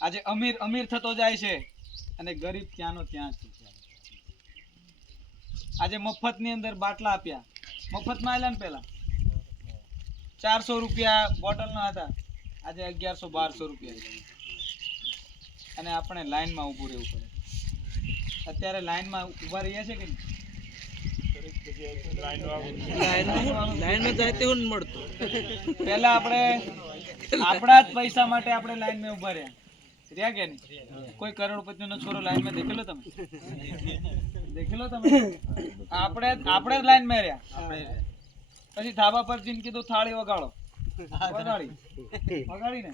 આજે અમીર અમીર થતો જાય છે અને ગરીબ ત્યાંનો ત્યાં છે. આજે મફત ની અંદર બાટલા આપ્યા, મફતમાં આલ્યા ને પેલા 400 રૂપિયા બોટલ ના હતા, આજે 1100-1200 રૂપિયા. અને આપણે લાઈનમાં ઊભું રહેવું પડે. અત્યારે લાઈનમાં ઊભા રહીએ છે કે પેલા આપણે આપણા જ પૈસા માટે આપણે લાઈનમાં ઊભા રહ્યા કે નહીં? કોઈ કરોડપતિ નો છોરો લાઈનમાં દેખેલો તમે? આપણે જ લાઈનમાં રહ્યા. પછી ધાબા પર જઈને કીધું થાળી વગાડો, વગાડી ને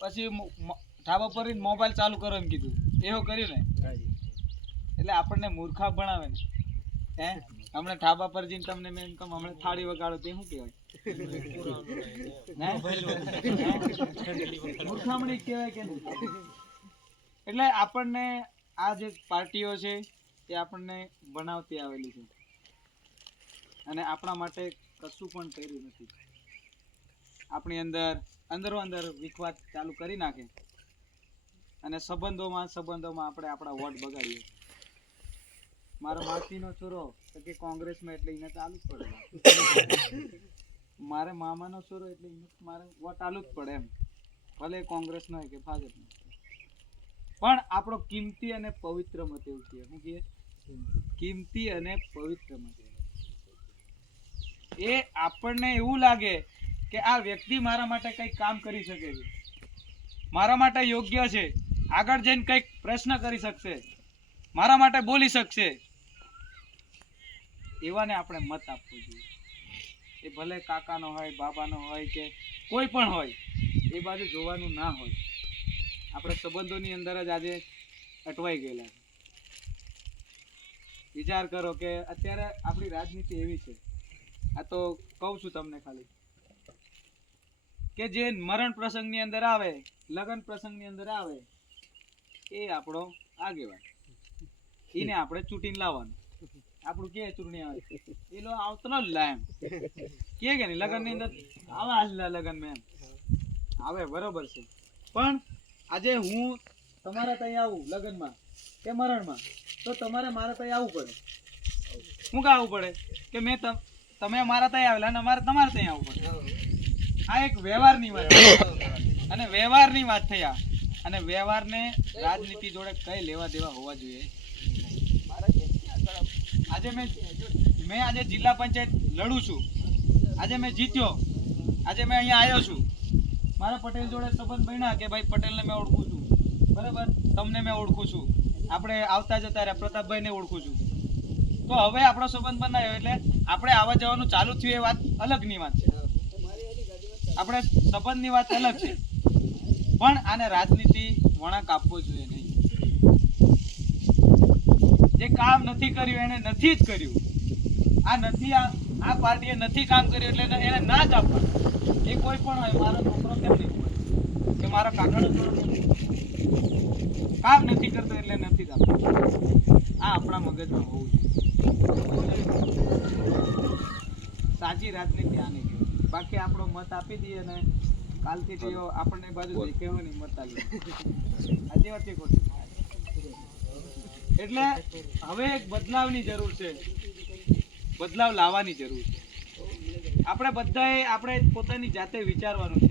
પછી ધાબા પર મોબાઈલ ચાલુ કરો એમ કીધું, એવું કર્યું ને. એટલે આપણને મૂર્ખા ભણાવે ને. હે હમણાં ધાબા પર જઈને તમને મેં હમણાં થાળી વગાડો તે શું કહેવાય? મૂર્ખામણી કહેવાય કે નહીં? એટલે આપણને આ જે પાર્ટીઓ છે એ આપણને બનાવતી આવેલી છે અને આપણા માટે કશું પણ કર્યું નથી. આપણી અંદરો અંદર વિખવાદ ચાલુ કરી નાખે અને સંબંધોમાં આપણે આપણા વોટ બગાડીએ. મારો માસીનો છોરો તો કે કોંગ્રેસમાં એટલે એને ચાલુ જ પડે, મારે મામાનો છોરો એટલે મારે વોટ ચાલુ જ પડે એમ, ભલે કોંગ્રેસનો હોય કે ભાજપનો. પણ આપણો કિંમતી અને પવિત્ર મત એવું કહે, શું કહે? કિંમતી અને પવિત્ર મત. એ આપણને એવું લાગે કે આ વ્યક્તિ મારા માટે કંઈક કામ કરી શકે છે, મારા માટે યોગ્ય છે, આગળ જઈને કંઈક પ્રશ્ન કરી શકશે, મારા માટે બોલી શકશે, એવાને આપણે મત આપવો જોઈએ. એ ભલે કાકાનો હોય, બાબાનો હોય કે કોઈ પણ હોય, એ બાજુ જોવાનું ના હોય. આપણે સંબંધોની અંદર જ આજે અટવાઈ ગયેલા છે. વિચાર કરો કે અત્યારે આપણી રાજનીતિ એવી છે, આ તો કહું છું તમને ખાલી, કે જે મરણ પ્રસંગની અંદર આવે, લગ્ન પ્રસંગની અંદર આવે, એ આપણો આગેવાન, એને આપણે ચૂંટીને લાવવાનું. આપણું કે ચૂંટણી આવે એ લો આવતો જ લા એમ કે નહીં, લગ્ન ની અંદર આવા લગ્ન માં એમ આવે, બરોબર છે. પણ આજે હું તમારા ત્યાં આવું લગ્નમાં કે મરણમાં, તો તમારે મારા ત્યાં આવવું પડે. શું કા આવવું પડે? કે મેં તમે મારા ત્યાં આવેલા અને અમારે તમારે ત્યાં આવવું પડે. આ એક વ્યવહારની વાત અને વ્યવહારની વાત થઈ. અને વ્યવહારને રાજનીતિ જોડે કઈ લેવા દેવા હોવા જોઈએ? આજે મેં આજે જિલ્લા પંચાયત લડું છું, આજે મેં જીત્યો, આજે મેં અહીંયા આવ્યો છું, મારા પટેલ જોડે સંબંધ બન્યા કે ભાઈ પટેલને મેં ઓળખું છું, બરાબર, તમને મેં ઓળખું છું, આપણે આવતા જતા રહ્યા પ્રતાપભાઈને ઓળખું છું, તો હવે આપણો સંબંધ બનાવ્યો એટલે આપણે આવવા જવાનું ચાલુ થયું, એ વાત અલગની વાત છે. આપણે સંબંધની વાત અલગ છે, પણ આને રાજનીતિ વળાંક આપવો જોઈએ નહીં. જે કામ નથી કર્યું એને નથી જ કર્યું. આ પાર્ટીએ નથી કામ કર્યું એટલે એને ના જ આપવાનું. એ કોઈ પણ હોય, મારો છોકરો કેમ નહીં હોય કે મારા કાકાનો છોકરો કામ નથી કરતો એટલે નથી જ આપવાનું. આ આપણા મગજમાં હોવું જોઈએ. સાચી રાજનીતિ આને કહેવાય. બાકી આપણો મત આપી દઈએ અને કાલથી જો આપણને બાજુ દેખાય નહીં મત આપી, આજે વાત ખોટી. એટલે હવે એક બદલાવની જરૂર છે, બદલાવ લાવવાની જરૂર છે. આપણે બધાએ પોતાની જાતે વિચારવાનું છે.